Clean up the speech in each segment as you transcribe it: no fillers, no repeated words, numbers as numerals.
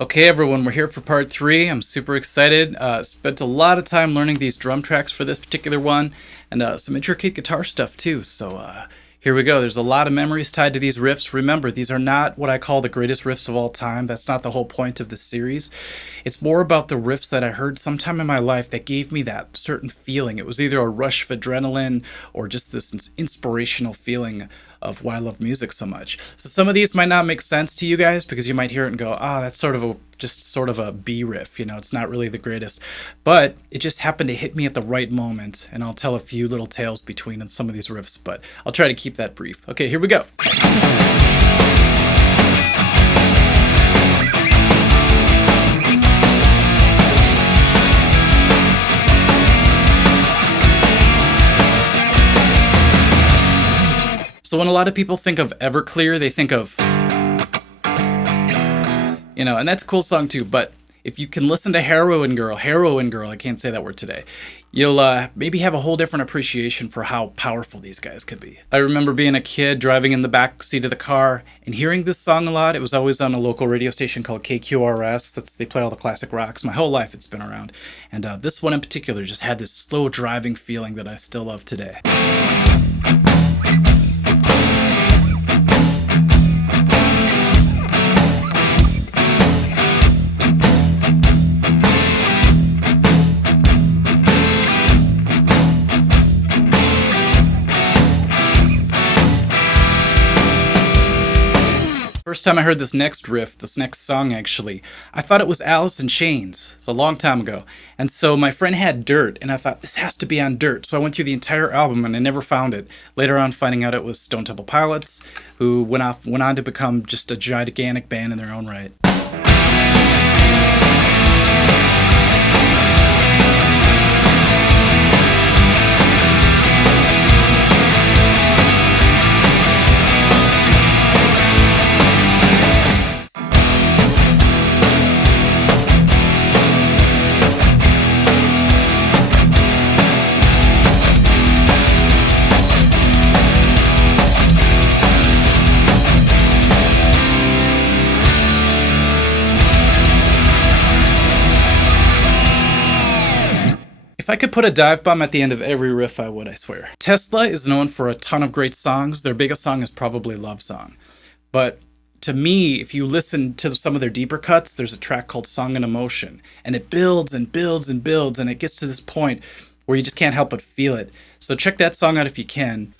Okay, everyone, we're here for part 3. I'm super excited. Spent a lot of time learning these drum tracks for this particular one, and some intricate guitar stuff too. So here we go. There's a lot of memories tied to these riffs. Remember, these are not what I call the greatest riffs of all time. That's not the whole point of this series. It's more about the riffs that I heard sometime in my life that gave me that certain feeling. It was either a rush of adrenaline or just this inspirational feeling of why I love music so much. So some of these might not make sense to you guys because you might hear it and go, that's just sort of a B riff, it's not really the greatest. But it just happened to hit me at the right moment, and I'll tell a few little tales between some of these riffs, but I'll try to keep that brief. Okay, here we go. So when a lot of people think of Everclear, they think of, and that's a cool song too, but if you can listen to Heroin Girl, I can't say that word today, you'll maybe have a whole different appreciation for how powerful these guys could be. I remember being a kid driving in the back seat of the car and hearing this song a lot. It was always on a local radio station called KQRS. They play all the classic rocks. My whole life it's been around. And this one in particular just had this slow driving feeling that I still love today. First time I heard this next riff, this next song actually, I thought it was Alice in Chains. It's a long time ago. And so my friend had Dirt, and I thought, this has to be on Dirt. So I went through the entire album, and I never found it. Later on, finding out it was Stone Temple Pilots, who went on to become just a gigantic band in their own right. If I could put a dive bomb at the end of every riff, I would, I swear. Tesla is known for a ton of great songs. Their biggest song is probably Love Song. But to me, if you listen to some of their deeper cuts, there's a track called Song and Emotion. And it builds and builds and builds, and it gets to this point where you just can't help but feel it. So check that song out if you can.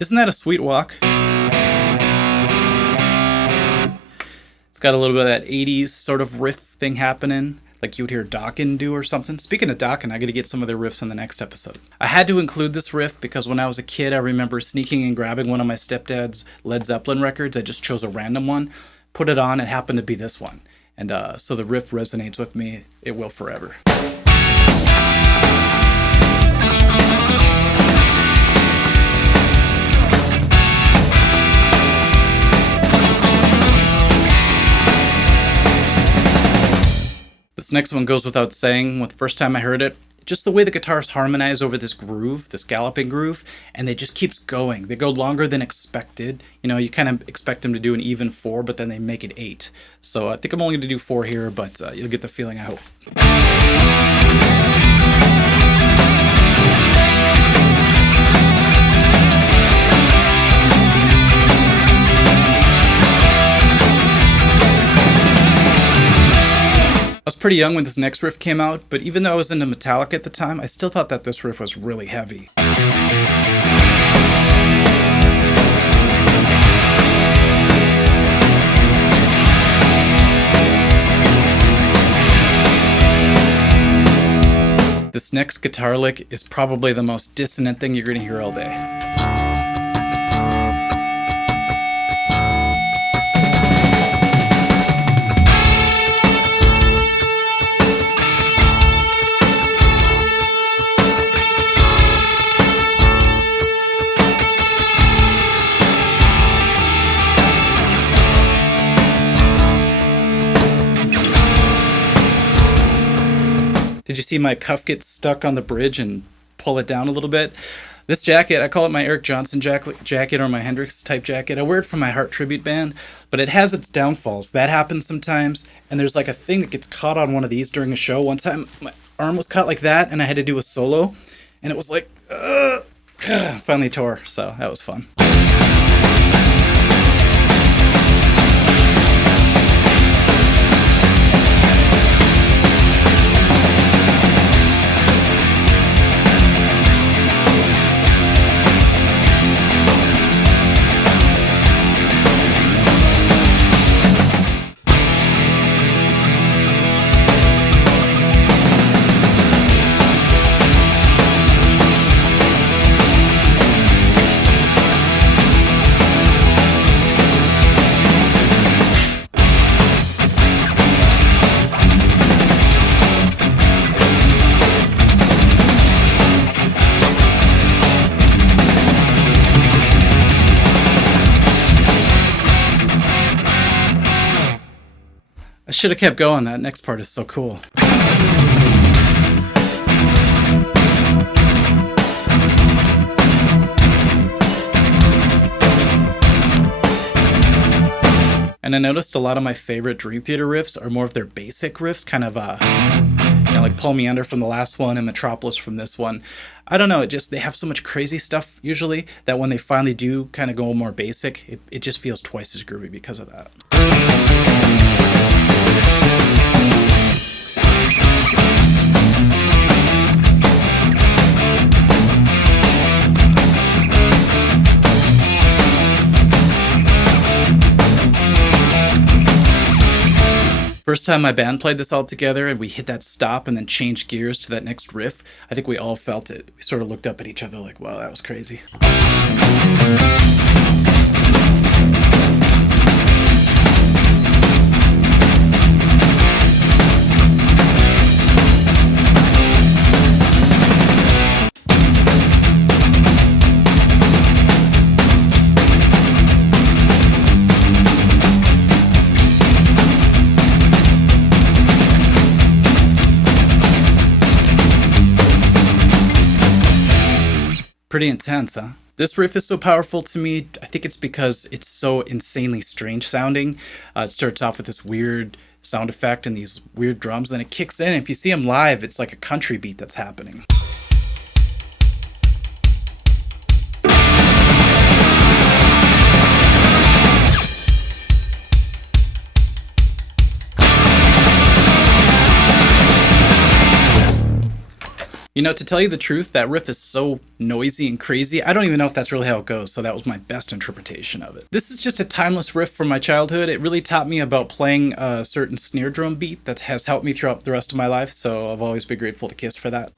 Isn't that a sweet walk? It's got a little bit of that 80s sort of riff thing happening, like you would hear Dokken do or something. Speaking of Dokken, I got to get some of their riffs in the next episode. I had to include this riff because when I was a kid, I remember sneaking and grabbing one of my stepdad's Led Zeppelin records. I just chose a random one, put it on, it happened to be this one. And so the riff resonates with me. It will forever. This next one goes without saying. When the first time I heard it, just the way the guitars harmonize over this groove, this galloping groove, and it just keeps going. They go longer than expected. You kind of expect them to do an even 4, but then they make it 8. So I think I'm only going to do 4 here, but you'll get the feeling, I hope. I was pretty young when this next riff came out, but even though I was into Metallica at the time, I still thought that this riff was really heavy. This next guitar lick is probably the most dissonant thing you're going to hear all day. see my cuff get stuck on the bridge and pull it down a little bit. This jacket, I call it my Eric Johnson jacket or my Hendrix type jacket. I wear it for my Heart tribute band, but it has its downfalls. That happens sometimes, and there's like a thing that gets caught on one of these during a show. One time, my arm was caught like that, and I had to do a solo, and it was like, finally tore, so that was fun. I should have kept going. That next part is so cool. And I noticed a lot of my favorite Dream Theater riffs are more of their basic riffs, kind of like Pull Me Under from the last one and Metropolis from this one. I don't know, they have so much crazy stuff usually that when they finally do kind of go more basic, it just feels twice as groovy because of that. First time my band played this all together and we hit that stop and then changed gears to that next riff, I think we all felt it. We sort of looked up at each other like, wow, that was crazy. Pretty intense, huh? This riff is so powerful to me. I think it's because it's so insanely strange sounding. It starts off with this weird sound effect and these weird drums, then it kicks in. If you see him live, it's like a country beat that's happening. You know, to tell you the truth, that riff is so noisy and crazy, I don't even know if that's really how it goes, so that was my best interpretation of it. This is just a timeless riff from my childhood. It really taught me about playing a certain snare drum beat that has helped me throughout the rest of my life, so I've always been grateful to Kiss for that.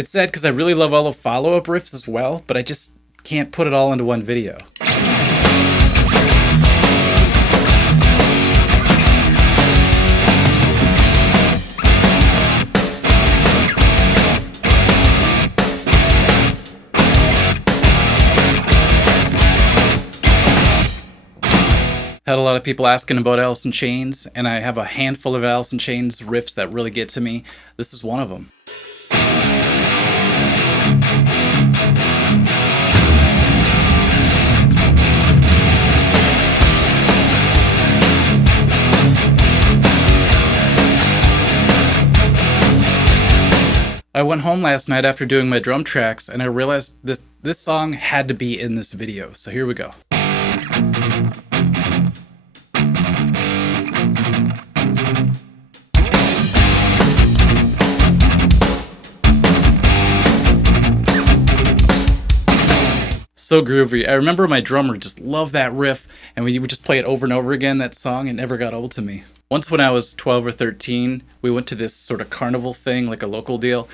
It's sad because I really love all the follow-up riffs as well, but I just can't put it all into one video. Had a lot of people asking about Alice in Chains, and I have a handful of Alice in Chains riffs that really get to me. This is one of them. I went home last night after doing my drum tracks and I realized this song had to be in this video, so here we go. So groovy. I remember my drummer just loved that riff and we would just play it over and over again, that song. It never got old to me. Once when I was 12 or 13, we went to this sort of carnival thing, like a local deal.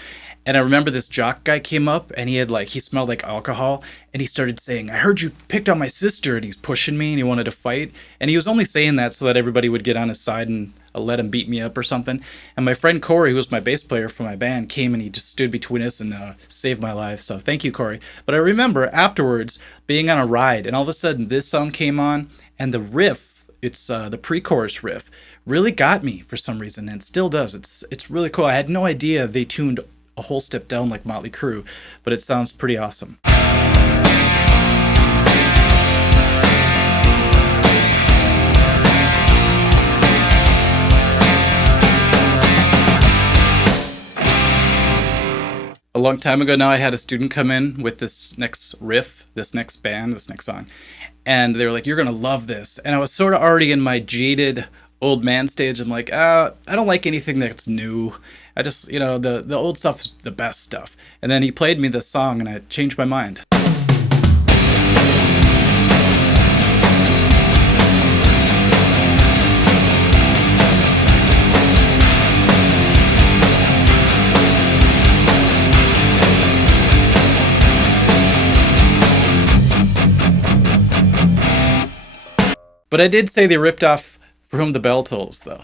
And I remember this jock guy came up and he smelled like alcohol and he started saying, "I heard you picked on my sister," and he's pushing me and he wanted to fight. And he was only saying that so that everybody would get on his side and let him beat me up or something. And my friend Corey, who was my bass player for my band, came and he just stood between us and saved my life. So thank you, Corey. But I remember afterwards being on a ride and all of a sudden this song came on and the riff, it's the pre-chorus riff, really got me for some reason and it still does. It's really cool. I had no idea they tuned a whole step down like Motley Crue, but it sounds pretty awesome. A long time ago now, I had a student come in with this next riff, this next band, this next song, and they were like, "You're gonna love this." And I was sort of already in my jaded old man stage. I'm like, I don't like anything that's new. I just, the old stuff is the best stuff. And then he played me this song, and I changed my mind. But I did say they ripped off For Whom the Bell Tolls, though.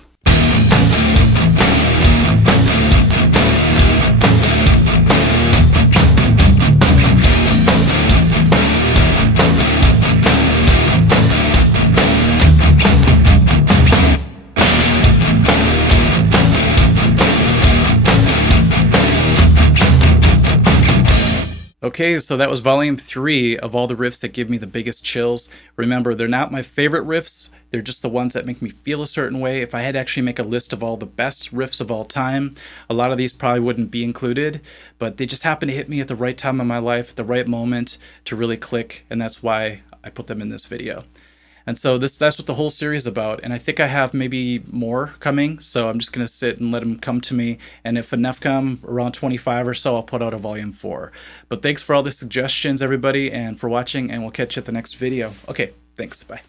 Okay, so that was volume 3 of all the riffs that give me the biggest chills. Remember, they're not my favorite riffs, they're just the ones that make me feel a certain way. If I had to actually make a list of all the best riffs of all time, a lot of these probably wouldn't be included, but they just happen to hit me at the right time in my life, at the right moment to really click, and that's why I put them in this video. And so that's what the whole series is about. And I think I have maybe more coming. So I'm just going to sit and let them come to me. And if enough come, around 25 or so, I'll put out a volume 4. But thanks for all the suggestions, everybody, and for watching. And we'll catch you at the next video. Okay, thanks. Bye.